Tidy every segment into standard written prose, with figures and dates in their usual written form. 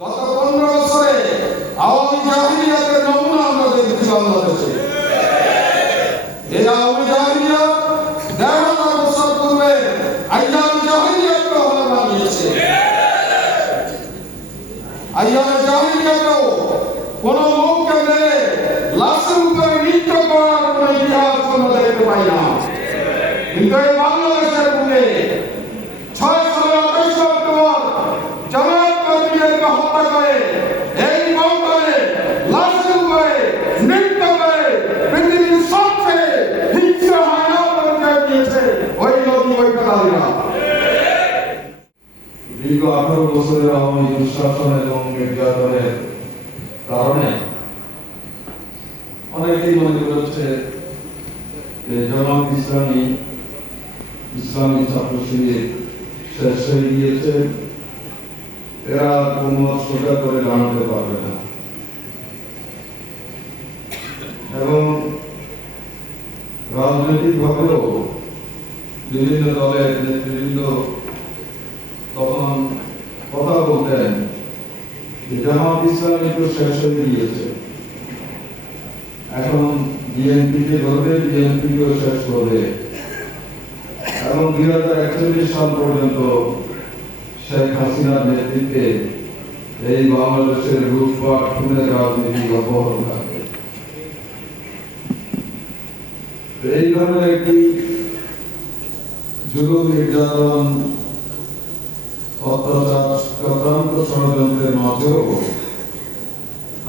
গত 15 বছরে আওয়ামী জাহিলিয়াতের নমুনা আমরা দেখেছি বাংলাদেশে। এই আওয়ামী জাহিলিয়াত 1,500 বছর পূর্বে আইয়ামে জাহিলিয়াতকে হার মানিয়েছে। আইয়ামে জাহিলিয়াতেও কোন লোককে মেরে লাশের উপরে নৃত্য করার কোন ইতিহাস আমরা দেখতে পাই না। কিন্তু এই বাংলাদেশের বুকে 6 সালের 28 অক্টোবর জামায়াত কর্মীদেরকে হত্যা করে, এই বঙ্গলে লাশের উপরে নৃত্য করে পৃথিবীর সবচেয়ে হিংস্র হায়না পরিচয় দিয়েছে ওই নদী বৈঠকালীরা। দীর্ঘ 18 বছরের আওয়ামী দুঃশাসন এবং নির্যাতনের কারণে অনেকেই মনে করছে যে জামায়াত ইসলামী ছাত্র শিবির শেষ হয়ে গিয়েছে, এরা কোনো সোজা করে দাঁড়াতে পারবে না। এবং রাজনৈতিকভাবেও বিভিন্ন দলের নেতৃবৃন্দ তখন কথা বলতেন যে জামায়াত ইসলামী তো শেষ হয়ে গিয়েছে, এখন বিএনপিকে ধরবে, বিএনপিকেও শেষ করবে। এবং 2041 সাল পর্যন্ত শেখ হাসিনার নেতৃত্বে এই বাংলাদেশের লুটপাট খুনের রাজনীতি অব্যাহত থাকবে। এই ধরনের একটি জুলুম, নির্যাতন, অত্যাচার, চক্রান্ত ষড়যন্ত্রের মাঝেও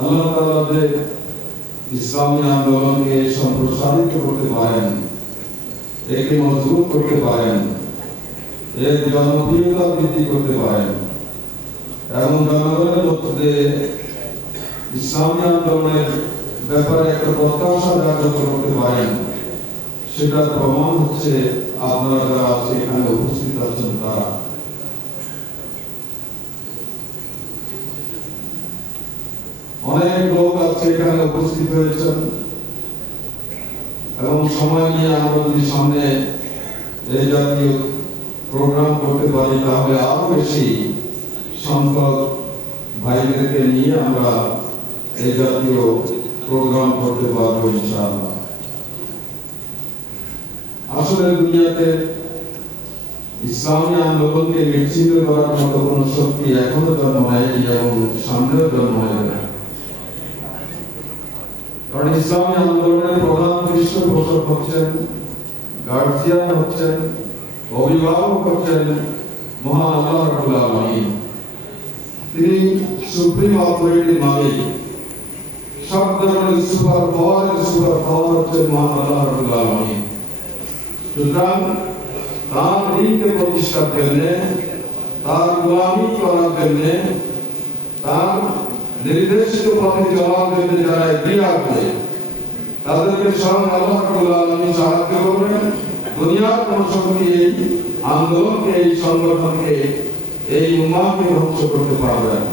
আল্লাহ তাআলা যে ইসলামী আন্দোলনকে সম্প্রসারিত করতে পারেন, একে মজবুত করতে পারেন, এর জনপ্রিয়তা বৃদ্ধি করতে পারেন এবং জনগণের মধ্যে ইসলামী আন্দোলনের ব্যাপারে একটা প্রত্যাশা জাগ্রত করতে পারেন, সেটার প্রমাণ হচ্ছে আপনারা যারা আজকে এখানে উপস্থিত আছেন তারা। অনেক লোক আজকে এখানে উপস্থিত হয়েছেন এবং সময় নিয়ে আমরা যদি সামনে এই জাতীয় প্রোগ্রাম করতে পারি তাহলে আরো বেশি সংখ্যক ভাইদেরকে নিয়ে আমরা এই জাতীয় প্রোগ্রাম করতে পারবো ইনশাআল্লাহ। আসলে দুনিয়াতে ইসলামী আন্দোলনকে বিচ্ছিন্ন করার মতো কোন শক্তি এখনো জন্ম নেয়নি এবং সামনেও জন্ম নেবে না। কারণ ইসলামী আন্দোলনের প্রধান পৃষ্ঠপোষক হচ্ছেন, গার্জিয়ান হচ্ছেন, অভিভাবক হচ্ছেন মহান আল্লাহ রাব্বুল আলামিন। তিনি সুপ্রিম অথরিটির মালিক। সব ধরনের সুপার পাওয়ার হচ্ছেন মহান আল্লাহ রাব্বুল আলামিন। সুতরাং তার দিনকে প্রতিষ্ঠার জন্য, তার গোলামি করার জন্য, তার নির্দেশিত পথে চলার জন্য যারা এগিয়ে আসবে তাদেরকে স্বয়ং আল্লাহ রাব্বুল আলামিন সাহায্য করবেন। দুনিয়ার কোন শক্তি এই আন্দোলনকে, এই সংগঠনকে, এই উম্মাহকে ধ্বংস করতে পারবে না।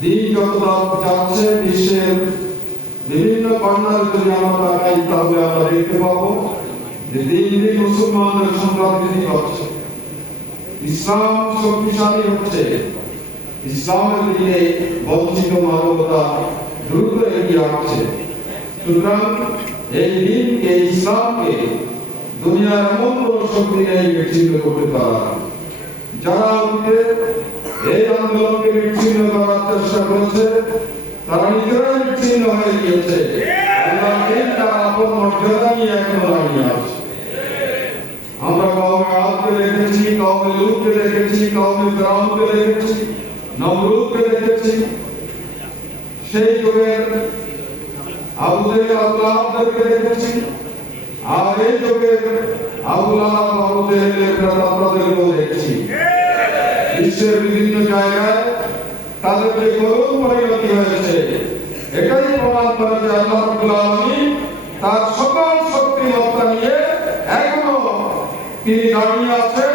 দিন যত যাচ্ছে বিশ্বের বিভিন্ন কর্নারে যদি আমরা তাকাই তাহলে আমরা দেখতে পাবো যে দিন দিন মুসলমানদের সংখ্যা বৃদ্ধি পাচ্ছে, ইসলাম শক্তিশালী হচ্ছে, ইসলামের দিনে বঞ্চিত মানবতা দ্রুত এগিয়ে আসছে। সুতরাং এই দিনকে, ইসলামকে দুনিয়ার এমন কোন শক্তি নেই বিচ্ছিন্ন করতে পারা। যারা এই আন্দোলনকে বিচ্ছিন্ন করার চেষ্টা করেছে তারা নিজেরাই বিচ্ছিন্ন হয়ে গিয়েছে। আল্লাহর দিন তার আপন মর্যাদা নিয়ে এখনো দাঁড়িয়ে আছে। আমরা কওমে আদকে দেখেছি, কওমে লূতকে দেখেছি, কওমে ফিরআউনকে দেখেছি, নমরুদকে দেখেছি, সেই যুগের আবু জেহেল, আবু লাহাবদেরকে দেখেছি, আর এই যুগের আবু লাহাব, আবু জেহেলের তাদেরকেও দেখেছি। বিশ্বের বিভিন্ন জায়গায় তাদের যে করুণ পরিণতি হয়েছে এটাই প্রমাণ করে যে আল্লাহ রাব্বুল আলামিন তার সকল শক্তিমত্তা নিয়ে এখনো তিনি দাঁড়িয়ে আছেন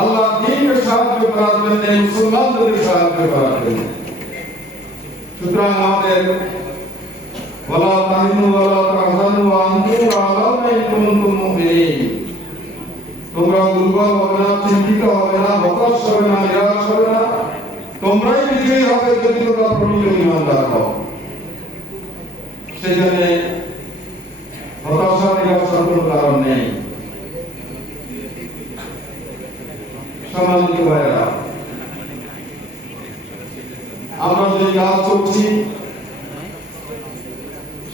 আল্লাহ দ্বীনকে সাহায্য করার জন্য, মুসলমানদের সাহায্য করার জন্য। সুতরাং আমাদের ওয়ালা তাহিনু ওয়ালা তাহজানু ওয়া আনতুম আ'লাউনা ইন কুনতুম মুমিনিন, তোমরা দুর্বল হবে না, চিন্তিত হবে না, হতাশ হবে না, নিরাশ হবে না, তোমরাই বিজয়ী হবে যদি তোমরা প্রকৃত ইমানদার হও। সেখানে হতাশা নিরাশার কোনো কারণ নেই। সম্মানিত ভাইয়েরা, আমরা যে কাজ করছি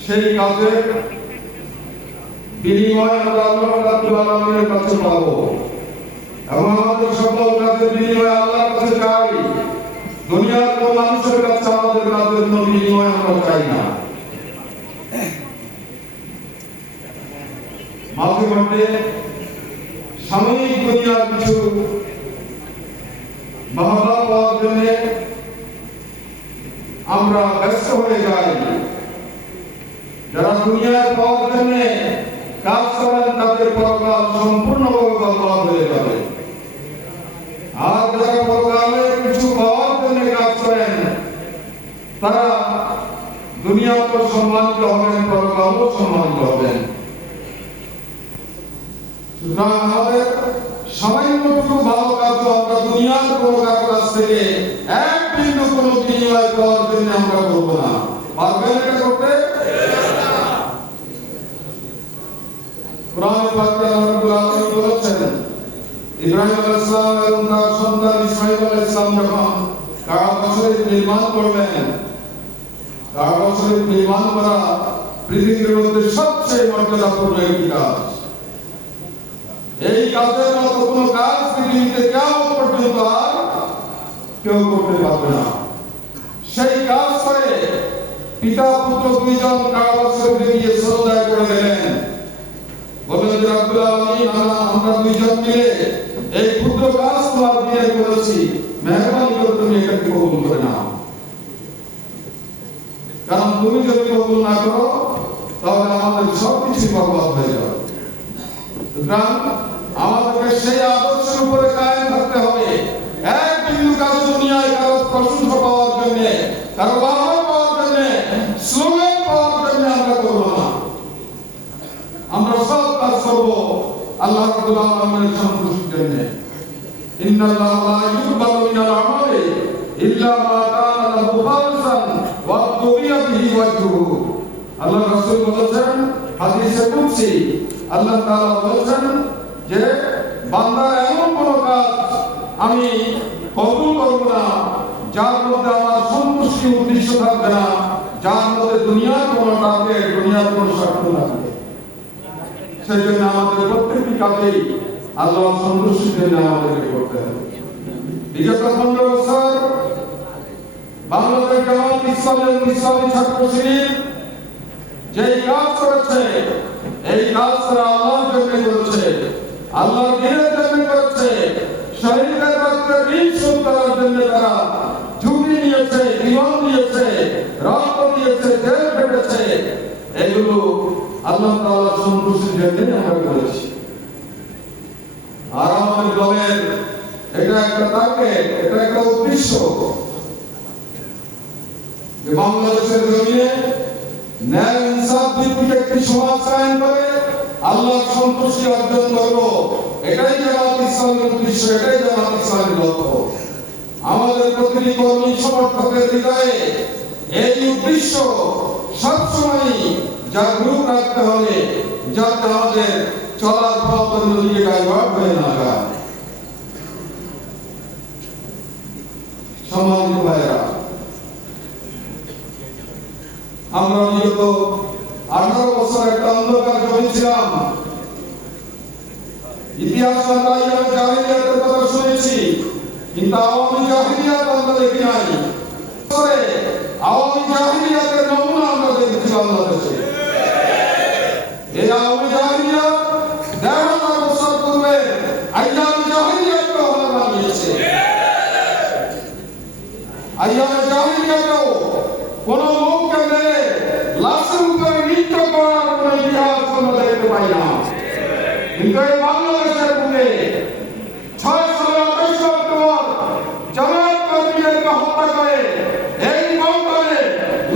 সেই কাজের বিনিময় আমরা আল্লাহ রাব্বুল আলামিনের কাছে পাবো এবং আমাদের সকল কাজের বিনিময় আল্লাহর কাছে চাই। দুনিয়ার কোনো মানুষের কাছে আমাদের কাজের কোনো বিনিময় আমরা চাই না। মাঝে মধ্যে সাময়িক দুনিয়ার কিছু বাহবা পাওয়ার জন্য আমরা ব্যস্ত হয়ে যাই। যারা দুনিয়ায় পাওয়ার জন্য কাজ করেন তাদের পরকাল সম্পূর্ণভাবে বরবাদ হয়ে যাবে। আর যারা পরকালে কিছু পাওয়ার জন্য কাজ করেন তারা দুনিয়াতে সম্মানিত হবেন, পরকালেও সম্মানিত হবেন। সুতরাং আমাদের সামান্যটুকু ভালো কাজ আমরা দুনিয়ার কোনো কাজ থেকে এক বিন্দু কোনো বিনিময় পাওয়ার জন্য আমরা করবো না। পারবেন এটা করতে? কোরআনে পাকে আল্লাহ রাব্বুল আলামিন বলেছেন, ইব্রাহিম আলাইহিস সালাম এবং তার সন্তান ইসমাঈল আলাইহিস সালাম যখন কাবা শরীফ নির্মাণ করলেন, কাবা শরীফ নির্মাণ করা পৃথিবীর মধ্যে সবচেয়ে মর্যাদাপূর্ণ একটি কাজ। এই কাজের মতো কোনো কাজ পৃথিবীতে কিয়ামত পর্যন্ত আর কেউ করতে পারবে না। সেই কাজ করে পিতা পুত্র দুইজন কাবা শরীফে গিয়ে সাজদা করে গেলেন। বললেন যে রাব্বুল আলামিন, আমরা দুইজন মিলে এই ক্ষুদ্র কাজ তোমার দিয়ে করেছি, মেহেরবানি করে তুমি এটাকে কবুল করে নাও। কারণ তুমি যদি কবুল না করো তাহলে আমাদের সবকিছু বরবাদ হয়ে যাবে। সুতরাং আমাদেরকে সেই আদর্শের উপরে কায়েম থাকতে হবে। এক বিন্দু কাজ দুনিয়ায় কারো প্রশংসা পাওয়ার জন্য, কারো বাহবা পাওয়ার জন্য, স্লোগান পাওয়ার জন্য আমরা করবো না। আমরা সব কাজ করবো আল্লাহ রাব্বুল আলামিনের সন্তুষ্টির জন্য। ইন্নাল্লাহা লা ইউকবালু মিনাল আমালি ইল্লা মা কানা লাহু খালিসান ওয়া তুবিয়া বিহি ওয়াজহুহু। আল্লাহ রাসূল বলেছেন হাদিসে কুদসি, আল্লাহ তাআলা বলেছেন যে বান্দার এমন কোন কাজ আমি কবুল করব না যার মধ্যে আমার সন্তুষ্টি উদ্দেশ্য থাকবে না, যার মধ্যে দুনিয়ার কোনো টার্গেট, দুনিয়ার কোনো স্বার্থ থাকবে। সেই জন্য আমাদের প্রত্যেকটি কাজেই আল্লাহর সন্তুষ্টির জন্য আমাদেরকে করতে হবে। বিগত 15 বছর বাংলাদেশ জামাত ইসলামী এবং ইসলামী ছাত্র শিবির যে কাজ করেছে, এই কাজ তারা আল্লাহর জন্য করেছে, আল্লাহর দ্বীনের জন্য করেছে। শহীদের রক্তের ঋণ শোধ করার জন্য তারা ঝুঁকি নিয়েছে, জীবন দিয়েছে, রক্ত দিয়েছে, জেল খেটেছে। এগুলো আল্লাহ তাআলার সন্তুষ্টির জন্য আমরা করেছি। আর আমাদের দলের এটা একটা টার্গেট, এটা একটা উদ্দেশ্য যে বাংলাদেশের জমিনে ন্যায় ইনসাফ ভিত্তিক একটি সমাজ কায়েম করে আল্লাহর সন্তুষ্টি অর্জন করব। এটাই জামাত ইসলামের উদ্দেশ্য, এটাই জামাত ইসলামের লক্ষ্য। আমাদের প্রতিটি কর্মী সমর্থকের হৃদয়ে এই উদ্দেশ্য সবসময় জাগরুক রাখতে হবে, যাতে আমাদের চলার পথ অন্যদিকে ডাইভার্ট হয়ে না যায়। সম্মানিত ভাইরা, আমরা বিগত 18 বছর একটা অন্ধকার জমেছিলাম। ইতিহাস আমরা জাহিলিয়াতের কথা শুনেছি, কিন্তু আওয়ামী জাহিলিয়াত আমরা দেখি নাই। আওয়ামী জাহিলিয়াতের নমুনা আমরা দেখেছি বাংলাদেশে। এই আওয়ামী জাহিলিয়াত 1,500 বছর পূর্বে আইয়ামে জাহিলিয়াতকে হার মানিয়েছে। আইয়ামে জাহিলিয়াতেও কোন লোককে মেরে লাশের উপরে নৃত্য করার কোন ইতিহাস আমরা দেখতে পাই না। কিন্তু এই বাংলাদেশের বুকে 628 অক্টোবর জামাত কর্মীদেরকে হত্যা করে, এই বন্ধনে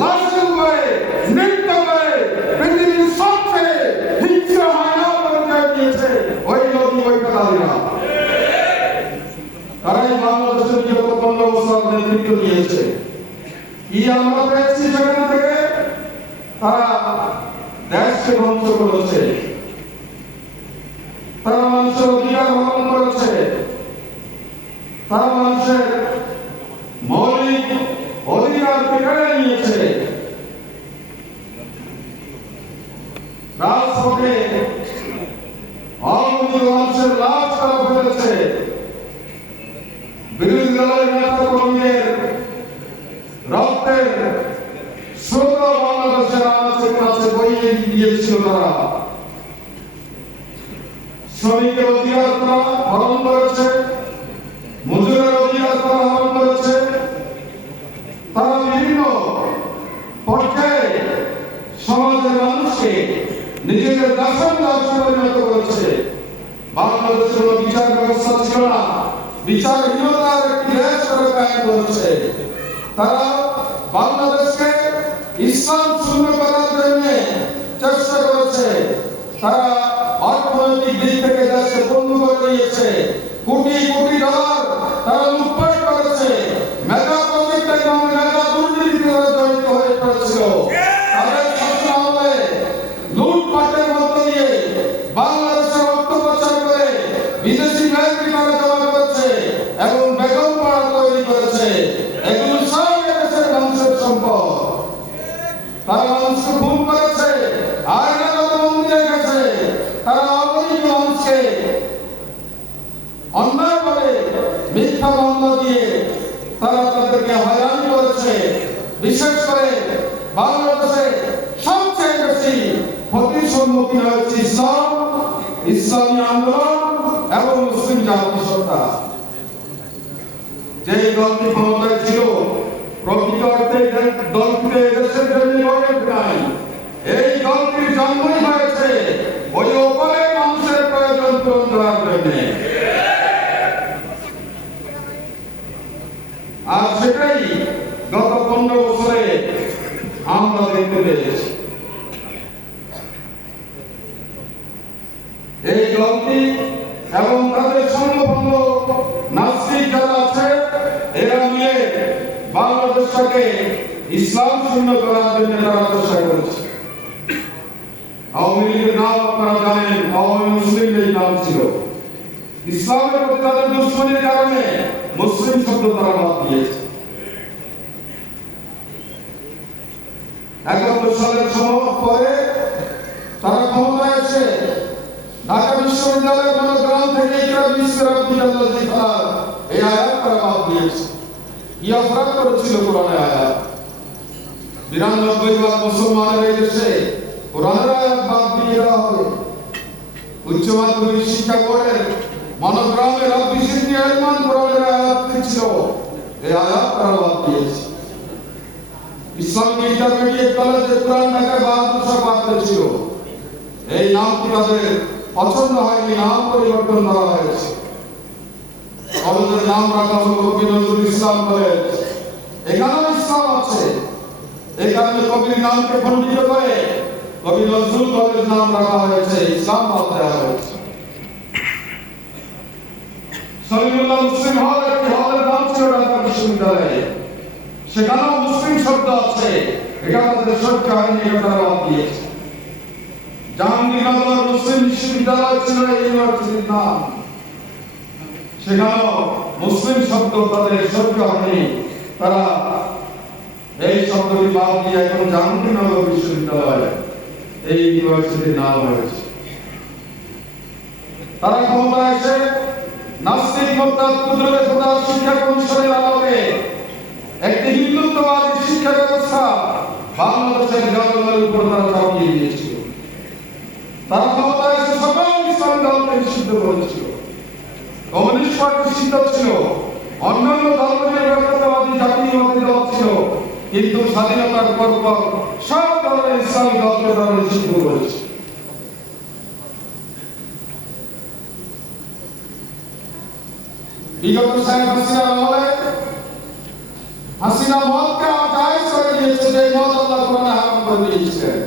লাশের উপরে নৃত্য করে পৃথিবীর সবচেয়ে হিংস্র হায়না পরিচয় দিয়েছে ওই নদী বৈঠকালীরা। তারাই বাংলাদেশের বিগত 15 বছর সব নেতৃত্ব দিয়েছে। কি আমরা পেয়েছি সেখান থেকে? তারা দেশকে ধ্বংস করেছে, তারা মানুষের অধিকার হরণ করেছে, তারা মানুষের মৌলিক অধিকার কেড়ে নিয়েছে। রাজপথে আওয়ামী লীগ মানুষের লাশ তারা ফেলেছে, বিরোধী দলের নেতা কর্মীদের রক্তের স্রোত বাংলাদেশের আনাচে কাছে বইয়ে দিয়েছিল। তারা শ্রমিকের অধিকার তারা হরণ করেছে, মজুরের অধিকার তারা হরণ করেছে। তারা বিভিন্ন পর্যায়ে সমাজের মানুষকে নিজেদের দাসে পরিণত করেছে। বাংলাদেশের কোনো বিচার ব্যবস্থা ছিল না, বিচারহীনতার একটি দেশ তারা কায়েম করেছে। তারা বাংলাদেশকে ইসলাম শূন্য করার জন্য চেষ্টা করেছে। তারা অর্থনৈতিক দিক থেকে দেশকে পঙ্গু করে দিয়েছে। কোটি কোটি ডলার তারা লুটপাট করেছে। মেগা প্রজেক্টের নামে মেগা দুর্নীতিতে তারা জড়িত হয়ে পড়েছিল। তাদের শাসনামলে লুটপাটের মধ্য দিয়ে বাংলাদেশের অর্থ পাচার করে বিদেশি ব্যাংকে তারা জমা করেছে এবং বেগম পাড়া তৈরি করেছে। এগুলো সব দেশের মানুষের সম্পদ। তারা মানুষকে খুন করেছে, আইনগত মন্দিরে গেছে। তারা অবৈধ মানুষকে অন্যায় করে মিথ্যা মামলা দিয়ে তারা তাদেরকে হয়রানি করেছে। বিশেষ করে বাংলাদেশে সবচেয়ে বেশি ক্ষতির সম্মুখীন হয়েছে ইসলাম, ইসলামী আন্দোলন এবং মুসলিম জাতীয়তা। যে দলটি ক্ষমতায় ছিল প্রকৃত অর্থে দলটিতে দেশের জন্য গড়ে নাই। এই দলটির জন্মই হয়েছে ওই ওপরে মানুষের প্রয়োজন পূরণ করার জন্য। আর সেটাই গত 15 বছরে আমরা দেখতে পেয়েছি। এই দলটি এবং তাদের সংগঠন নাস্তিক যারা আছে, এরা মিলে বাংলাদেশটাকে ইসলাম শূন্য করার জন্য তারা চেষ্টা করেছে। আওয়ামী লীগের নাম আপনারা জানেন, আওয়ামী মুসলিম লীগ নাম ছিল। ইসলামের প্রতি তাদের দুশ্মনীর কারণে মুসলিম শব্দ তারা বাদ দিয়েছে। 71 সালের পরে তারা ক্ষমতায় এসে ঢাকা বিশ্ববিদ্যালয়ের কোন গ্রাম থেকে এই আয়াত তারা বাদ দিয়েছে। কি অপরাধ করেছিল কোরআনের আয়াত? 92 লাখ মুসলমানের এই দেশে কোরআনের আয়াত বাদ দিয়ে দেওয়া হবে। উচ্চ মাধ্যমিক শিক্ষা বোর্ডের মনোগ্রামে রব্বি জিদনি ইলমান কোরআনের আয়াত ছিল, এই আয়াত তারা বাদ দিয়েছে। ইসলামিক ইন্টারমিডিয়েট কলেজে কোরআন ঢাকায় 7200 পাঠ্য ছিল। এই নামটি তাদের পছন্দ হয়নি, নাম পরিবর্তন করা হয়েছে। কলেজের নাম রাখা হলো কবি নজরুল ইসলাম কলেজ। এখানেও ইসলাম আছে, এই কারণে কবির নামকে খণ্ডিত করে কবি নজরুল কলেজ নাম রাখা হয়েছে, ইসলাম বাদ দেওয়া হয়েছে। সলিমুল্লাহ মুসলিম হল একটি হলের নাম ছিল ঢাকা বিশ্ববিদ্যালয়ে, সেখানেও মুসলিম শব্দ আছে, এটা তাদের সত্য হয়নি, এটা তারা বাদ দিয়েছে। জাহাঙ্গীরনগর মুসলিম বিশ্ববিদ্যালয় ছিল এই ইউনিভার্সিটির নাম, সেখানেও মুসলিম শব্দ তাদের সত্য হয়নি, তারা এই শব্দটি বাদ দিয়ে এখন জাহাঙ্গীরনগর বিশ্ববিদ্যালয় এই ইউনিভার্সিটির নাম হয়েছে। তারা ক্ষমতায় এসে নাস্তিক মোরতাদ কুদরতে খোদা শিক্ষা কমিশনের আলোকে একটি হিন্দুত্ববাদী শিক্ষা ব্যবস্থা বাংলাদেশের জনগণের উপর তারা চাপিয়ে দিয়েছিল। তারা ক্ষমতায় এসে সকল ইসলামী দলকে নিষিদ্ধ করেছিল। কমিউনিস্ট পার্টি নিষিদ্ধ ছিল, অন্যান্য ধর্মনিরপেক্ষতাবাদী জাতীয়বাদী দল ছিল, কিন্তু স্বাধীনতার পর সব ধরনের ইসলামী দলকে তারা নিষিদ্ধ করেছে। বিগত শেখ হাসিনার আমলে হাসিনা মদকে জায়েজ করে দিয়েছে, যে মদ আল্লাহ কোরআনে হারাম করে দিয়েছিলেন।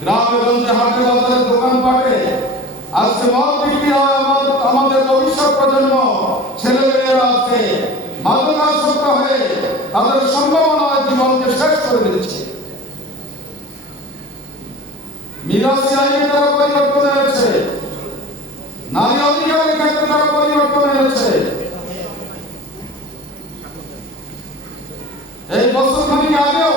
গ্রামে গঞ্জে হাটে বাজারে দোকানপাটে আজকে মদ বিক্রি হয়। আমাদের ভবিষ্যৎ প্রজন্ম ছেলেমেয়েরা আছে মাদকাসক্ত হয়ে তাদের সম্ভাবনায় জীবনকে শেষ করে দিচ্ছে। মিরাসি আইনে তারা পরিবর্তন এনেছে, নারী অধিকারের ক্ষেত্রে তারা পরিবর্তন এনেছে। এই বছর খানিক আগেও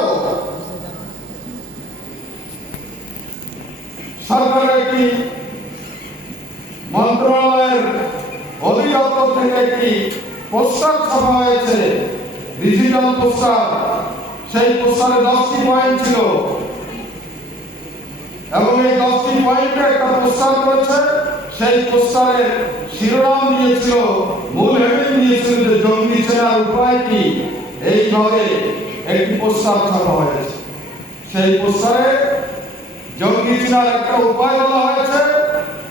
সরকারের একটি মন্ত্রণালয়ের অধিদপ্তর থেকে একটি পোস্টার ছাপা হয়েছে, ডিজিটাল পোস্টার। সেই পোস্টারে 10টি পয়েন্ট ছিল এবং এই 10টি পয়েন্টে একটা পোস্টার করেছে। সেই পোস্টারের শিরোনাম দিয়েছিল, মূল হেডিং দিয়েছিল যে জঙ্গি চেনার উপায় কি। এইভাবে একটি পোস্টার ছাপা হয়েছে। সেই পোস্টারে জঙ্গি চেনার একটা উপায় বলা হয়েছে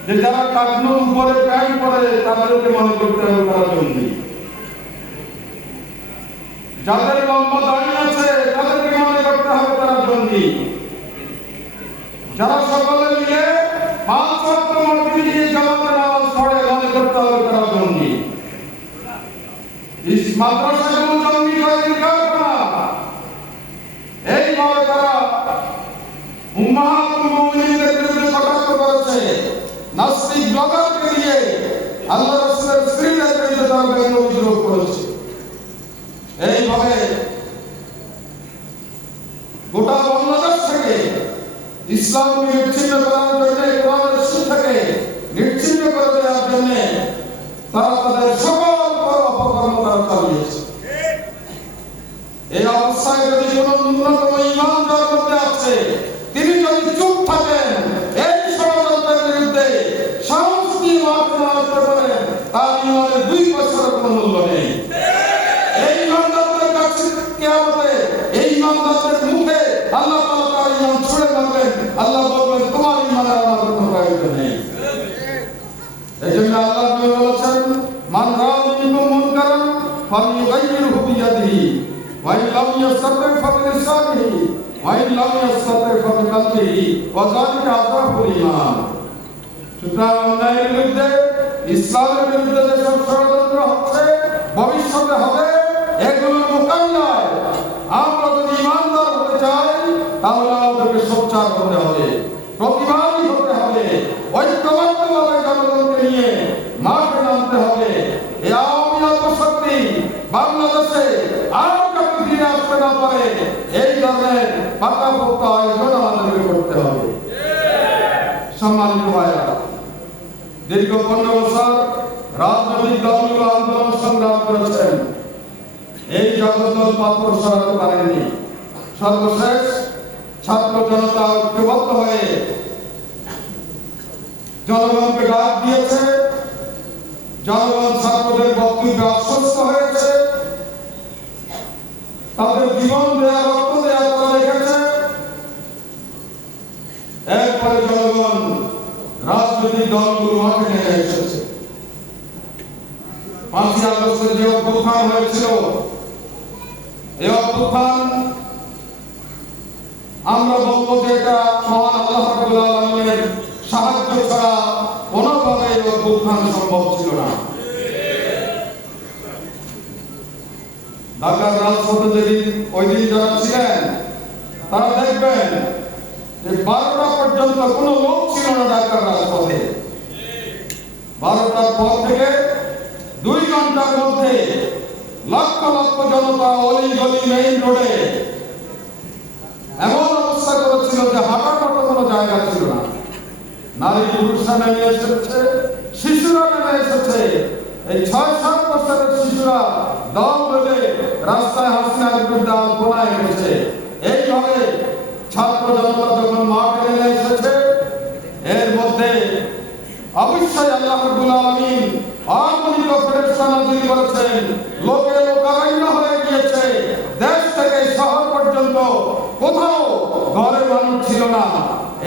যে যারা টাকনুর উপরে প্যান্ট পরে তাদেরকে মনে করতে হবে তারা জঙ্গি, যাদের লম্বা দাড়ি আছে তাদেরকে মনে করতে হবে তারা জঙ্গি, যারা সকলে মিলে 5 ওয়াক্ত মসজিদে গিয়ে জামাতে নামাজ পড়ে মনে করতে হবে তারা জঙ্গি। এই মাদ্রাসাগুলো জঙ্গি তৈরির কারখানা। এইভাবে তারা উম্মাহাতুল মুমিনিনদের বিরুদ্ধে কটাক্ষ করেছে। নাস্তিক ব্লগারকে দিয়ে আল্লাহ রাসূলের স্ত্রীদের বিরুদ্ধে তারা ব্যঙ্গ বিদ্রোহ করেছে। এইভাবে গোটা বাংলাদেশ থেকে ইসলামকে নিশ্চিন্ন করার জন্য, কোরআনের শিক্ষাকে নিশ্চিন্ন করে দেওয়ার জন্য তারা তাদের সকল অপকর্ম তারা চালিয়েছে। এই অবস্থায় যদি কোনো ন্যূনতম ঈমান যার মধ্যে আছে তিনি যদি চুপ থাকেন, এই ষড়যন্ত্রের বিরুদ্ধে সাহস দিয়ে মাঠ মারতে পারেন, তার ঈমানের 2 পয়সার কোনো মূল্য নেই। এই ঈমানদারদের কাছে কিয়ামতে এই ঈমানদারদের মুখে আল্লাহ তাআলা তার ঈমান ছুঁড়ে মারবেন। আল্লাহ বলবেন তোমার ঈমানের আমার কোনো প্রয়োজন নেই। এজন্য আল্লাহ নবী বলেছেন, মান রাআ মিনকুম মুনকারান ফালইউগাইয়িরহু বিয়াদিহি ওয়া ইন লাম ইয়াস্তাতি' ফাবিলিসানিহি ওয়া ইন লাম ইয়াস্তাতি' ফাবিকলবিহি ওয়া যালিকা আযফুল ঈমান। সুতরাং অন্যায়ের বিরুদ্ধে, ইসলামের বিরুদ্ধে যেসব ষড়যন্ত্র হচ্ছে, ভবিষ্যতে হবে, এগুলোর মোকাবিলায় আমরা যদি ঈমানদার হতে চাই তাহলে আমাদেরকে সোচ্চার হতে হবে, প্রতিবাদী হতে হবে, ঐক্যবদ্ধভাবে জনগণকে নিয়ে মাঠে নামতে হবে। এই আওয়ামী অপশক্তি বাংলাদেশে আর কাউকে ফিরে আসতে না পারে, এই ধরনের পাকাপোক্ত আয়োজন আমাদেরকে করতে হবে। সম্মানিত ভাইরা, দীর্ঘ 15 বছর রাজনৈতিক দলগুলো আন্দোলন সংগ্রাম করেছেন, এই জগদ্দল পাথর সরাতে পারেনি। সর্বশেষ ছাত্র জনতা ঐক্যবদ্ধ হয়ে জনগণকে ডাক দিয়েছে, জনগণ ছাত্রদের বক্তব্যে আশ্বস্ত হয়েছে, তাদের জীবন দেয়া, রক্ত দেয়া তারা রেখেছে। এরপরে জনগণ রাজনৈতিক দলগুলো মাঠে নেমে এসেছে। 5ই আগস্টের যে অভ্যুত্থান হয়েছিল, এই অভ্যুত্থান আমরা বলবো যে এটা মহান আল্লাহ রাব্বুল আলামিনের সাহায্য ছাড়া কোনোভাবে এই অভ্যুত্থান সম্ভব ছিল না। ঢাকার রাজপথে যেদিন ওই দিন যারা ছিলেন তারা দেখবেন যে 12টা পর্যন্ত কোনো লোক ছিল না ঢাকার রাজপথে। 12টার পর থেকে 2 ঘন্টার মধ্যে লক্ষ লক্ষ জনতা অলি গলি মেইন রোডে এমন অবস্থা করেছিল যে হাঁটার মতো কোনো জায়গা ছিল না। নারী পুরুষরা নেমে এসেছে, শিশুরা নেমে এসেছে। এই 6-7 বছরের শিশুরা দল বেঁধে রাস্তায় হাসিনার বিরুদ্ধে আন্দোলনে গেছে। এইভাবে ছাত্র জনতা যখন মাঠে নেমে এসেছে, এর মধ্যে অবশ্যই আল্লাহ রাব্বুল আলামিন অগণিত ফেরেশতা নাযিল করেছেন। লোকে লোকারণ্য হয়ে গিয়েছে। দেশ থেকে শহর পর্যন্ত কোথাও ঘরে মানুষ ছিল না।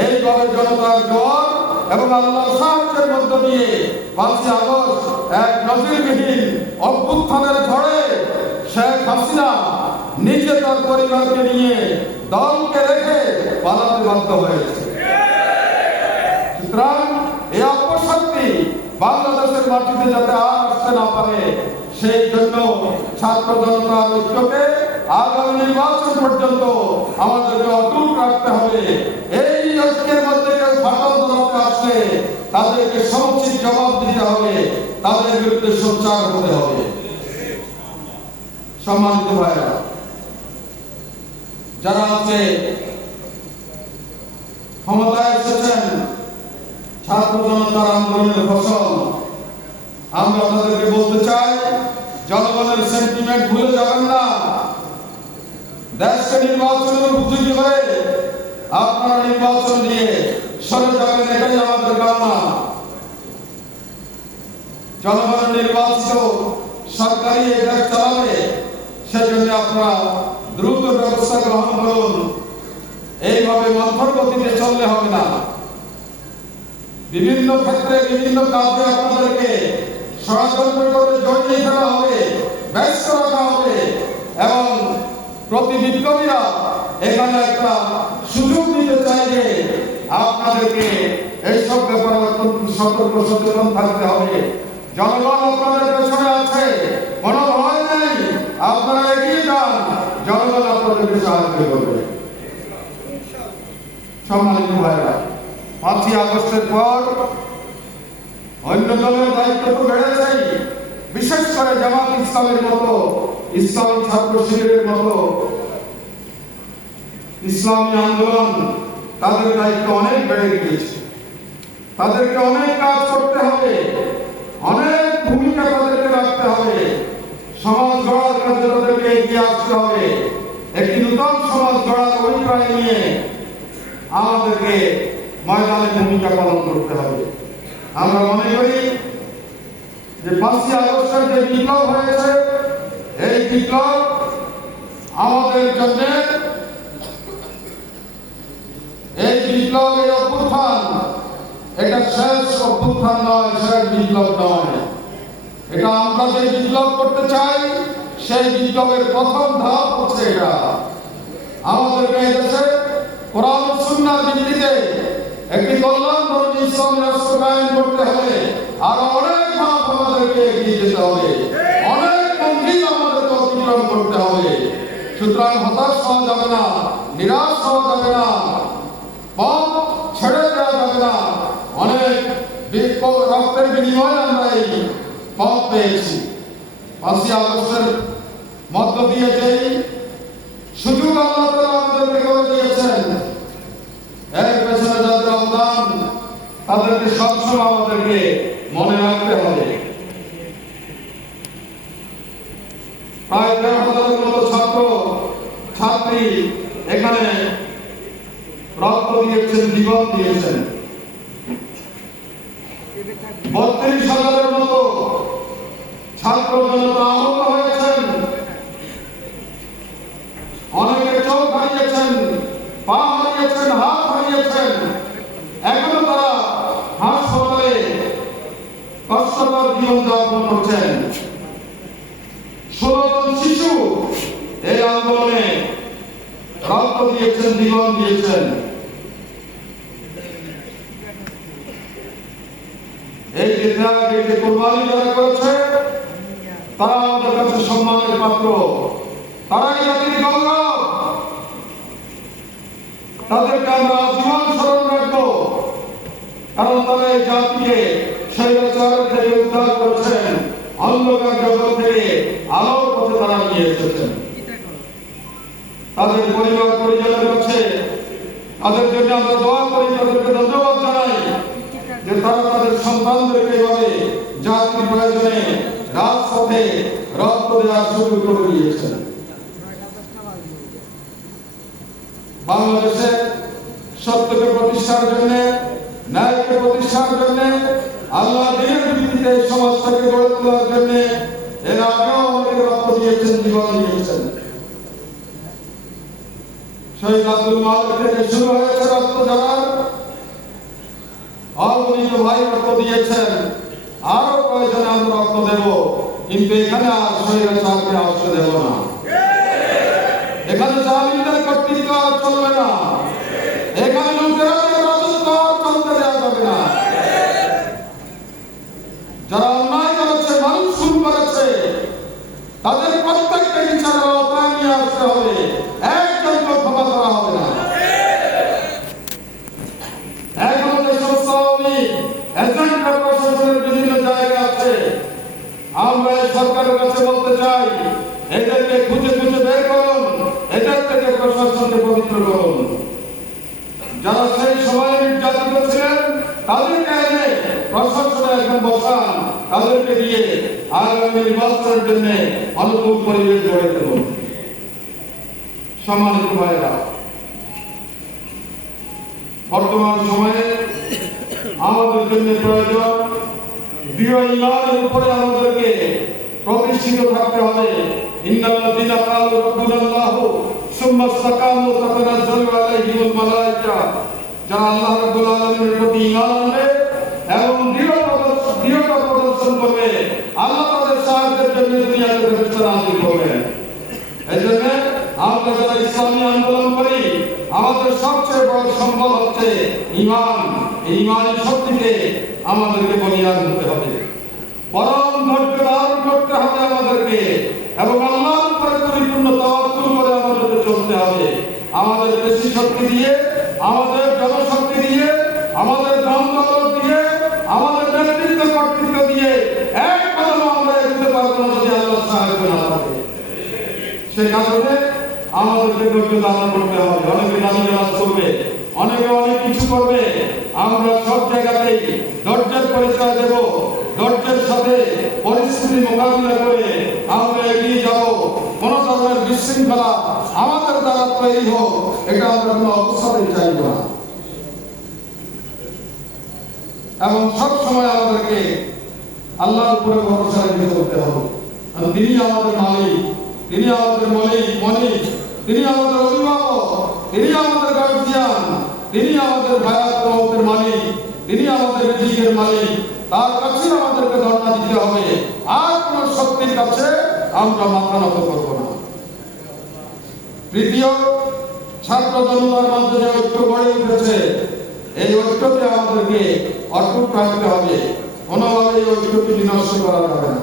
এইভাবে জনতার জোয়ার এবং আল্লাহর সাহায্যের মধ্য দিয়ে 5ই আগস্ট এক নজিরবিহীন অভ্যুত্থানের ঝড়ে শেখ হাসিনা নিজে তার পরিবারকে নিয়ে দলকে রেখে পালাতে বাধ্য হয়েছে। সুতরাং এই অপশক্তি বাংলাদেশের মাটিতে যাতে আর আসতে না পারে সেই জন্য ছাত্র জনতার ঐক্যকে আগামী নির্বাচন পর্যন্ত আমাদেরকে অটুট রাখতে হবে। এই ঐক্যের মধ্যে কেউ ফাটল ধরাতে আসলে তাদেরকে সমুচিত জবাব দিতে হবে, তাদের বিরুদ্ধে সোচ্চার হতে হবে। সম্মানিত ভাইরা, যারা আছে ক্ষমতায় এসেছেন ছাত্র জনতার আন্দোলনের ফসল, আমরা তাদেরকে বলতে চাই, জনগণের সেন্টিমেন্ট ভুলে যাবেন না। দেশকে নির্বাচনের উপযোগী হয়ে আপনারা নির্বাচন দিয়ে সরে যাবেন, এটাই আমাদের কামনা। জনগণের নির্বাচিত সরকারি এই দেশ চালাবে, সেজন্য আপনারা দ্রুত ব্যবস্থা গ্রহণ করুন। এইভাবে মন্থর গতিতে চললে হবে না। বিভিন্ন ক্ষেত্রে বিভিন্ন কাজে আপনাদেরকে ষড়যন্ত্র করে জড়িয়ে ফেলা হবে, ব্যস্ত রাখা হবে এবং প্রতি বিপ্লবীরা এখানে একটা সুযোগ দিতে চাইলে আপনাদেরকে এইসব ব্যাপারে অত্যন্ত সতর্ক সচেতন থাকতে হবে। জনগণ আপনাদের পেছনে আছে, কোনো ভয় নেই, আপনারা এগিয়ে যান, জনগণ আপনাদেরকে সাহায্য করবে। সম্মানিত ভাইরা, 5ই আগস্টের পর অন্য দলের দায়িত্ব তো বেড়েছেই, বিশেষ করে জামাত ইসলামের মতো, ইসলামী ছাত্র শিবিরের মতো ইসলামী আন্দোলন, তাদের দায়িত্ব অনেক বেড়ে গিয়েছে। তাদেরকে অনেক কাজ করতে হবে, অনেক ভূমিকা তাদেরকে রাখতে হবে। সমাজ গড়ার কাজে তাদেরকে এগিয়ে আসতে হবে। একটি নূতন সমাজ গড়ার অভিপ্রায় নিয়ে আমাদেরকে ময়দানে ভূমিকা পালন করতে হবে। আমরা মনে করি যে 5ই আগস্টের যে বিপ্লব হয়েছে, এই বিপ্লব আমাদের জন্য, এই বিপ্লব, এই অভ্যুত্থান, এটা শেষ অভ্যুত্থান নয়, শেষ বিপ্লব নয়। এটা আমরা যে বিপ্লব করতে চাই, সেই বিপ্লবের প্রথম ধাপ হচ্ছে এটা। আমাদেরকে এদেশে কোরআন ও সুন্নাহর ভিত্তিতে একটি কল্যাণধর্মী ইসলামী রাষ্ট্র কায়েম করতে হলে আরো অনেক ধাপ আমাদেরকে এগিয়ে যেতে হবে, অনেক মন্দির আমাদেরকে অতিক্রম করতে হবে। সুতরাং হতাশ হওয়া যাবে না, নিরাশ হওয়া যাবে না, পথ ছেড়ে দেওয়া যাবে না। অনেক রক্তের বিনিময়ে আমরা এই পথ পেয়েছি। 5ই আগস্টের মধ্য দিয়ে যেই সুযোগ আল্লাহ তাআলা আমাদেরকে করে দিয়েছেন, এর পেছনে যাদের অবদান, তাদেরকে সবসময় আমাদেরকে মনে রাখতে হবে। প্রায় 1,500-এর মতো ছাত্র ছাত্রী এখানে রক্ত দিয়েছেন, জীবন দিয়েছেন। 32,000-এর মতো ছাত্র জনতা আহত হয়েছেন, অনেকে চোখ হারিয়েছেন, পা হারিয়েছেন, হাত হারিয়েছেন। এখনো তারা হাসপাতালে কষ্টকর জীবন যাপন করছেন। 16 জন শিশু এই আন্দোলনে রক্ত দিয়েছেন, জীবন দিয়েছেন। এই যে ত্যাগ, এই যে কোরবানি যারা করেছে, তারা আমাদের কাছে সম্মানের পাত্র, তারাই জাতির গৌরব। তাদেরকে আমরা জীবন স্মরণ রাখবো, কারণ তারা এই জাতিকে স্বৈরাচারের থেকে উদ্ধার করেছেন, অন্ধকার জগৎ থেকে আলোর পথে তারা নিয়ে এসেছেন। তাদের পরিবার পরিজনের কাছে তাদের জন্য আমরা দোয়া করি, তাদেরকে ধন্যবাদ জানাই যে তারা তাদের সন্তানদেরকে এভাবে জাতির প্রয়োজনে রাজপথে রক্ত দেওয়ার সুযোগ করে দিয়েছেন। বাংলাদেশে সত্যকে প্রতিষ্ঠার জন্য, ন্যায়কে প্রতিষ্ঠার জন্য, আল্লাহ দিনের ভিত্তিতে সমাজটাকে গড়ে তোলার জন্য এর আগেও অনেকে রক্ত দিয়েছেন, জীবন দিয়েছেন। শহীদ আব্দুল মালিক থেকে শুরু হয়েছে রক্ত ঝরার, অগণিত ভাই রক্ত দিয়েছেন, আরো কয়েকজন আমরা রক্ত দেব, কিন্তু এখানে আর স্বৈরাচারকে আসতে দেব না। এখানে জালিমদের কর্তৃত্ব আর চলবে না, এখানে লুটেরাদের রাজত্ব আর চলতে দেওয়া যাবে না। যারা অন্যায় করেছে, মানুষ খুন করেছে, প্রশাসনকে পবিত্র করুন। যারা সেই সময়ে নির্যাতিত ছিলেন তাদেরকে এনে প্রশাসনে এখন বসান, তাদেরকে দিয়ে আগামী নির্বাচনের জন্য অনুকূল পরিবেশ গড়ে তুলুন। সম্মানিত ভাইরা, বর্তমান সময়ে আমাদের জন্য প্রয়োজন দৃঢ় ঈমানের উপরে আমাদেরকে প্রতিষ্ঠিত থাকতে হবে। ইন্নাল্লাযীনা ক্বালু রাব্বুনাল্লাহু সুম্মা ইসতাকামু তাতানাজ্জালু আলাইহিমুল মালায়েকা, যারা আল্লাহ রাব্বুল আলামিনের প্রতি ঈমান আনবে এবং দৃঢ়তা প্রদর্শন করবে, আল্লাহ তাদের সাহায্যের জন্য দুনিয়াতে ফেরেশতা নাযিল করবেন। এজন্য আমরা যারা ইসলামী আন্দোলন করি, আমাদের সবচেয়ে বড় সম্বল হচ্ছে ঈমান। এই ঈমানের শক্তিকে আমাদেরকে বলিয়ান হতে হবে, পরম ধৈর্য ধারণ করতে হবে আমাদেরকে, এবং আল্লাহর উপরে পরিপূর্ণ তাওয়াক্কুল করে আমাদেরকে চলতে হবে। আমাদের পেশি শক্তি দিয়ে, আমাদের জনশক্তি দিয়ে, আমাদের ধন দৌলত দিয়ে, আমাদের নেতৃত্ব কর্তৃত্ব দিয়ে এক কদম আমরা এগোতে পারবো না যদি আল্লাহর সাহায্য না থাকে। সে কারণে আমাদেরকে ধৈর্য ধারণ করতে হবে। অনেকে গালিগালাজ করবে, অনেকে অনেক কিছু করবে, আমরা সব জায়গাতেই ধৈর্যের পরিচয় দেব। ধৈর্যের সাথে পরিস্থিতি মোকাবিলা করে আমরা এগিয়ে যাব। কোন ধরনের বিশৃঙ্খলা আমাদের দ্বারা তৈরি হোক, এটা আমরা কোনো অবস্থাতেই চাইব না। এবং সব সময় আমাদেরকে আল্লাহর উপরে ভরসা রেখে চলতে হবে। আর তিনি আমাদের মালিক, তিনি আমাদের মালিক, তিনি আমাদের অভিভাবক, তিনি আমাদের গার্জিয়ান, তিনি আমাদের হায়াত মওতের মালিক, তিনি আমাদের রিজিকের মালিক। তার কাছে আমাদেরকে ধর্ণা দিতে হবে, আর কোন শক্তির কাছে আমরা মাথা নত করব না। তৃতীয়, ছাত্র জনতার মধ্যে যে ঐক্য গড়ে উঠেছে, এই ঐক্যকে আমাদেরকে অটুট রাখতে হবে। কোনোভাবে এই ঐক্যকে বিনষ্ট করা যাবে না।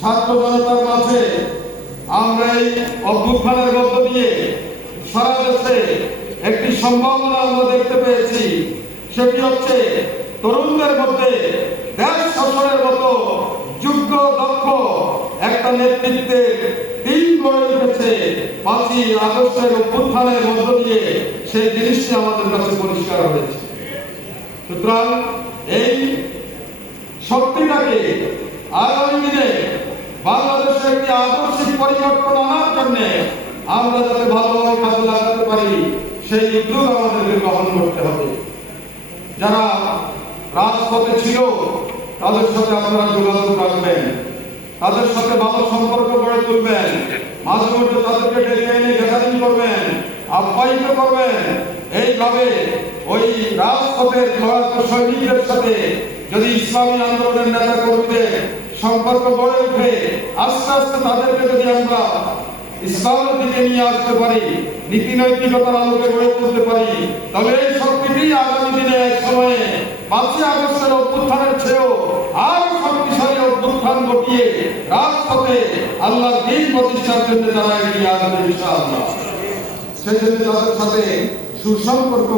ছাত্র জনতার মাঝে আমরা এই অভ্যুত্থানের মধ্য দিয়ে সারা দেশে একটি সম্ভাবনা আমরা দেখতে পেয়েছি। সেটি হচ্ছে তরুণদের মধ্যে দেশ শাসনের মতো যোগ্য দক্ষ একটা নেতৃত্বের টিম গড়ে উঠেছে। 5ই আগস্টের অভ্যুত্থানের মধ্য দিয়ে সেই জিনিসটি আমাদের কাছে পরিষ্কার হয়েছে। সুতরাং এই শক্তিটাকে আগামী দিনে বাংলাদেশে একটি আদর্শিক পরিবর্তন আনার জন্য আমরা যাতে ভালোভাবে কাজে লাগাতে পারি, সেই উদ্যোগ আমাদেরকে গ্রহণ করতে হবে। যারা রাজপথে ছিল তাদের সাথে আপনারা যোগাযোগ রাখবেন, তাদের সাথে ভালো সম্পর্ক গড়ে তুলবেন, মাঝে মধ্যে তাদেরকে ডেকে এনে গ্যাদারিং করবেন, আপ্যায়িত করবেন। এইভাবে ওই রাজপথের সৈনিকদের সাথে যদি ইসলামী আন্দোলনের নেতা কর্মীদের সম্পর্ক গড়ে উঠে, আস্তে আস্তে তাদেরকে যদি আমরা ইসলামের দিকে নিয়ে আসতে পারি, নীতি নৈতিকতার আলোকে গড়ে তুলতে পারি, তবে এই শক্তিটি আগামী দিনে এক সময়ে 5ই আগস্টের অভ্যুত্থানের চেয়েও আরো শক্তিশালী অভ্যুত্থান ঘটিয়ে রাজপথে আল্লাহর দ্বীন প্রতিষ্ঠার জন্য যারা এগিয়ে আসবে ইনশাআল্লাহ, সেই জন্য তাদের সাথে সুসম্পর্ক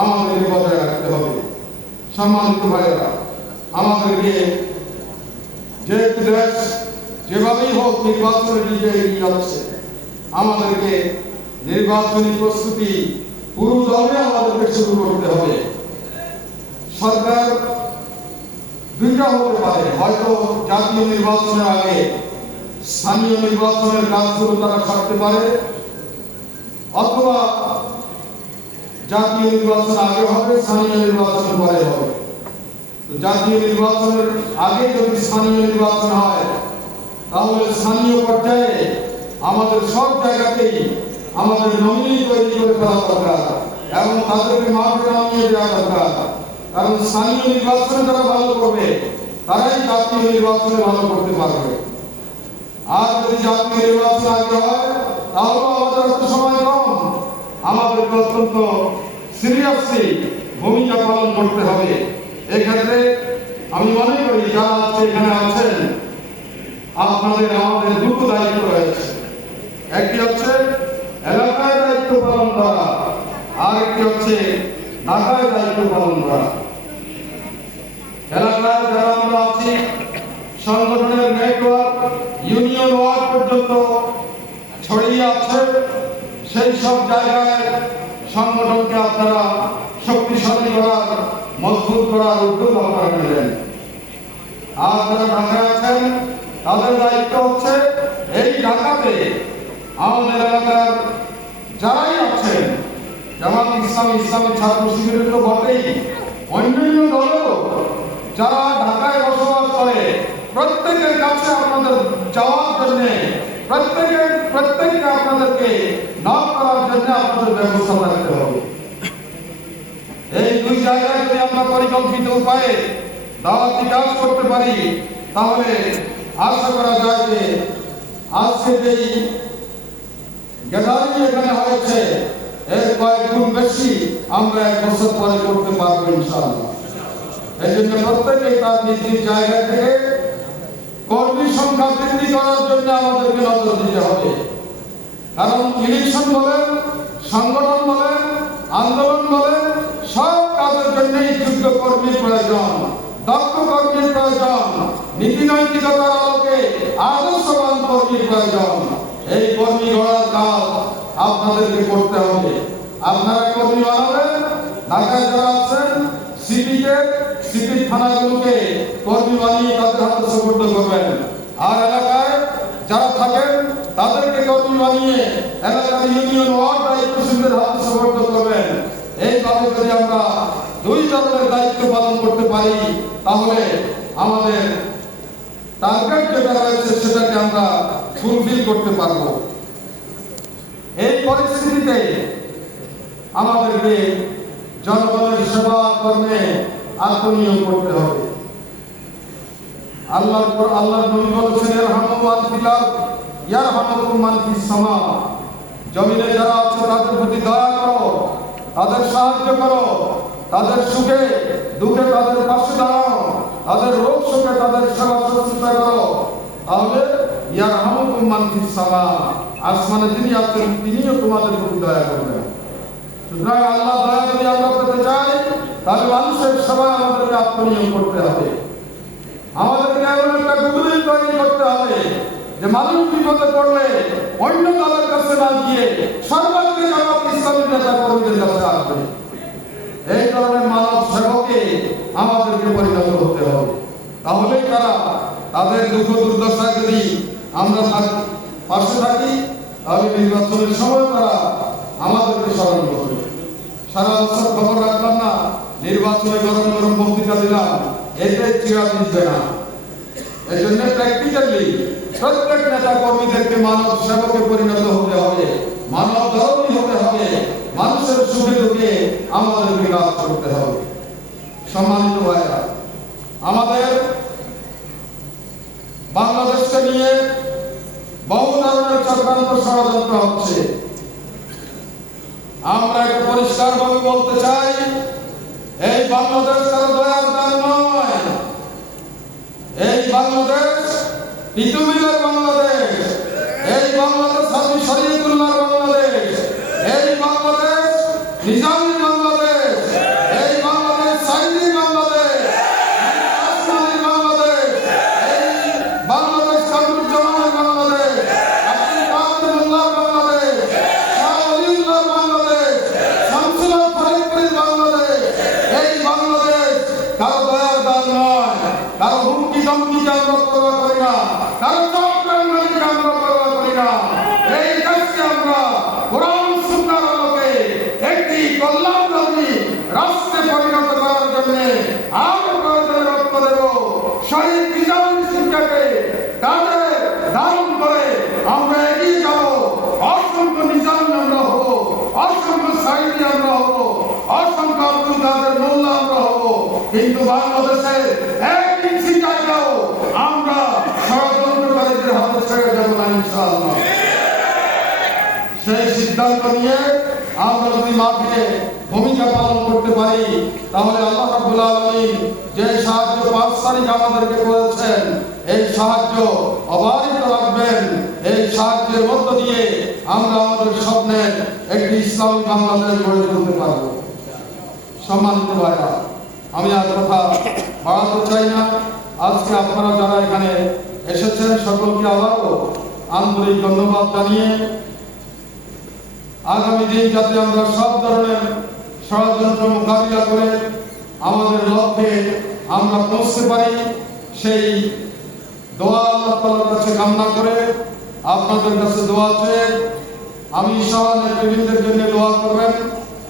আমাদেরকে বজায় রাখতে হবে। সম্মানিত ভাইয়েরা, আমাদেরকে যে দেশ যেভাবেই হোক নির্বাচনের দিকে এগিয়ে যাচ্ছে, আমাদেরকে নির্বাচনী প্রস্তুতি পুরো দমে আমাদেরকে শুরু করতে হবে। সরকার দুইটা হতে পারে, হয়তো জাতীয় নির্বাচনের আগে স্থানীয় নির্বাচনের কাজগুলো তারা সারতে পারে, অথবা জাতীয় নির্বাচন আগে হবে, স্থানীয় নির্বাচন পরে হবে। জাতীয় নির্বাচনের আগে যদি স্থানীয় নির্বাচন হয়, তাহলে স্থানীয় পর্যায়ে আমাদের সব জায়গাতেই আমাদের নমিনি তৈরি করে ফেলা দরকার এবং তাদেরকে মাঠে নামিয়ে দেওয়া দরকার। কারণ স্থানীয় নির্বাচনে যারা ভালো করবে, তারাই জাতীয় নির্বাচনে ভালো করতে পারবে। আর যদি জাতীয় নির্বাচন আগে হয়, তাহলে আমাদের এত সময় কম, আমাদেরকে অত্যন্ত সিরিয়াসলি ভূমিকা পালন করতে হবে। এক্ষেত্রে আমি মনে করি যারা এখানে আছেন, আপনাদের আমাদের দুটো দায়িত্ব রয়েছে। একটি হচ্ছে এলাকায় দায়িত্ব পালন করা, আর একটি হচ্ছে ঢাকায় দায়িত্ব পালন করা। এলাকায় যারা আমরা আছি, সংগঠনের নেটওয়ার্ক ইউনিয়ন ওয়ার্ড পর্যন্ত ছড়িয়ে আছে, সেই সব জায়গায় সংগঠনকে আপনারা শক্তিশালী করার, মজবুত করার উদ্যোগ আপনারা নিলেন। আর যারা ঢাকায় আছেন তাদের দায়িত্ব হচ্ছে এই ঢাকাতে আমাদের এলাকার যারাই আছেন, জামাত ইসলাম, ইসলামী ছাত্র শিবিরের তো বটেই, অন্যান্য দলেরও যারা ঢাকায় বসবাস করে প্রত্যেকের কাছে আপনাদের যাওয়ার জন্য, প্রত্যেককে আপনাদেরকে নক করার জন্য আপনাদের ব্যবস্থা রাখতে হবে। এই দুই জায়গায় যদি আমরা পরিকল্পিত উপায়ে দাওয়াতি কাজ করতে পারি, তাহলে আশা করা যায় যে আজকে যেই গ্যাদারিং এখানে হয়েছে এর কয়েক গুণ বেশি আমরা 1 বছর পরে করতে পারবো ইনশাআল্লাহ। এই জন্য প্রত্যেকেই তার নিজ নিজ জায়গা থেকে কর্মী সংখ্যা বৃদ্ধি করার জন্য আমাদেরকে নজর দিতে হবে। কারণ ইলেকশন বলেন, সংগঠন বলেন, আন্দোলন বলেন, সব কাজের জন্যই যোগ্য কর্মীর প্রয়োজন, দক্ষ কর্মীর প্রয়োজন, নীতি নৈতিকতার আলোকে আদর্শবান কর্মীর প্রয়োজন। এই কর্মী গড়ার কাজ আপনাদেরকে করতে হবে। আপনারা কর্মী বানাবেন, ঢাকায় যারা আছেন সিটি থানাগুলোকে কর্মী বানিয়ে তাদের হাতে সুপর্দ করবেন। আর এলাকায় যারা থাকেন তাদেরকে কর্মী বানিয়ে এলাকার ইউনিয়ন ওয়ার্ড দায়িত্বশীলদের হাতে সুপর্দ করবেন। এইভাবে যদি আমরা দুই ধরনের দায়িত্ব পালন করতে পারি, তাহলে আমাদের টার্গেট যেটা রয়েছে সেটাকে আমরা ফুলফিল করতে পারবো। এই পরিস্থিতিতে আমাদেরকে জনগণের সেবা কর্মে আত্মনিয়োগ করতে হবে। আল্লাহ নবী বলেছেন, ইরহামু মান ফিল আরদ ইয়ারহামুকুম মান ফিস সামা। জমিনে যারা আছে তাদের প্রতি দয়া করো, তাদের সাহায্য করো, তাদের সুখে দুঃখে তাদের পাশে দাঁড়াও, তাদের রোগ শোকে তাদের সেবা শুশ্রূষা করো, তাহলে ইয়ারহামুকুম মান ফিস সামা, আসমানে যিনি আছেন তিনিও তোমাদের প্রতি দয়া করবেন। সুতরাং আল্লাহ দয়া যদি আমরা পেতে চাই, তাহলে মানুষের সেবায় আমাদেরকে আত্মনিয়োগ করতে হবে। আমাদেরকে এমন একটা গুরুত্ব তৈরি করতে হবে যে মানুষ বিপদে পড়লে অন্য দলের কাছে না গিয়ে সর্বাগ্রে জামাত ইসলামী নেতা কর্মীদের কাছে আসবে। এই ধরনের মানব সেবকে আমাদেরকে পরিণত হতে হবে। তাহলেই তারা তাদের দুঃখ দুর্দশায় যদি আমরা পাশে থাকি, তাহলে নির্বাচনের সময় তারা আমাদেরকে স্মরণ করবে। সারা বছর খবর রাখলাম না, নির্বাচনে গরম গরম বক্তৃতা দিলাম, এতে চিরা দিচ্ছে না। এই জন্য প্র্যাকটিক্যালি প্রত্যেক নেতা কর্মীদেরকে মানব সেবকে পরিণত হতে হবে, মানব ধর্মী হতে হবে, মানুষের সুখে দুঃখে আমাদেরকে কাজ করতে হবে। সম্মানিত ভাইরা, আমাদের বাংলাদেশকে নিয়ে বহু ধরনের চক্রান্ত ষড়যন্ত্র হচ্ছে। আমরা একটা পরিষ্কার ভাবে বলতে চাই, এই বাংলাদেশ কারো দয়ার দান নয়। এই বাংলাদেশ পৃথিবীর বাংলাদেশ, এই বাংলাদেশ হাজী শরীয়তুল্লাহর বাংলাদেশ, এই বাংলাদেশ নিজামীর বাংলাদেশ, এই বাংলাদেশ সাইদির বাংলাদেশ, আসমানের বাংলাদেশ, এই বাংলাদেশ কামরুজ্জামানের বাংলাদেশ, আব্দুল কাদের মোল্লার বাংলাদেশ, শাহ ওলিউল্লাহর বাংলাদেশ, শামসুল হক ফরিদপুরের বাংলাদেশ। এই বাংলাদেশ কারো দয়ার দান নয়, কারো হুমকি ধমকিকে আমরা পরোয়া করি না, কারো চক্রান্তকে আমরা পরোয়া করি না। এই দেশকে আমরা কোরআন সুন্নাহর আলোকে একটি কল্যাণকামী রাষ্ট্রে পরিণত করার জন্য আরো প্রয়োজনে রক্ত দেব। শহীদ নিজামী শিক্ষাকে কাঁধে ধারণ করে আমরা এগিয়ে যাব। অসংখ্য নিজামী আমরা হব, অসংখ্য সাইদি আমরা হব, অসংখ্য আব্দুল কাদের মোল্লা আমরা হব, কিন্তু বাংলাদেশের 1 ইঞ্চি জায়গাও আমরা ষড়যন্ত্রকারীদের হাতে ছেড়ে দেব না ইনশাআল্লাহ। সেই সিদ্ধান্ত নিয়ে আমরা যদি মাঠে ভূমিকা পালন করতে পারি, তাহলে আল্লাহ রাব্বুল আলামিন যে সাহায্য 5 তারিখ আমাদেরকে করেছেন, এই সাহায্য অবারিত রাখবেন। এই সাহায্যের মধ্য দিয়ে আমরা আমাদের স্বপ্নের একটি ইসলামী বাংলাদেশ গড়ে তুলতে পারব। সম্মানিত ভাইরা, আমি আর কথা বাড়াতে চাই না। আজকে আপনারা যারা এখানে এসেছেন সকলকে আবারও আন্তরিক ধন্যবাদ জানিয়ে আগামী দিন যাতে আমরা সব ধরনের ষড়যন্ত্র মোকাবিলা করে আমাদের লক্ষ্যে আমরা পৌঁছতে পারি সেই দোয়া আল্লাহ তাআলার কাছে কামনা করে আপনাদের কাছে দোয়া চেয়ে আমি সহ নেতৃবৃন্দের জন্য দোয়া করবেন।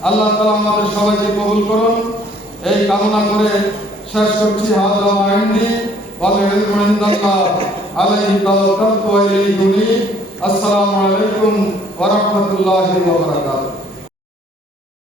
আল্লাহ তাআলা আমাদের সবাইকে কবুল করুন এই কামনা করে শেষ করছি। হাযা মা ইনদি ওয়াল ইলমু ইনদাল্লাহ আলাইহি তাওয়াক্কালতু ওয়া ইলাইহি উনীব। আসসালামু আলাইকুম ওয়া রাহমাতুল্লাহি ওয়া বারাকাতুহু।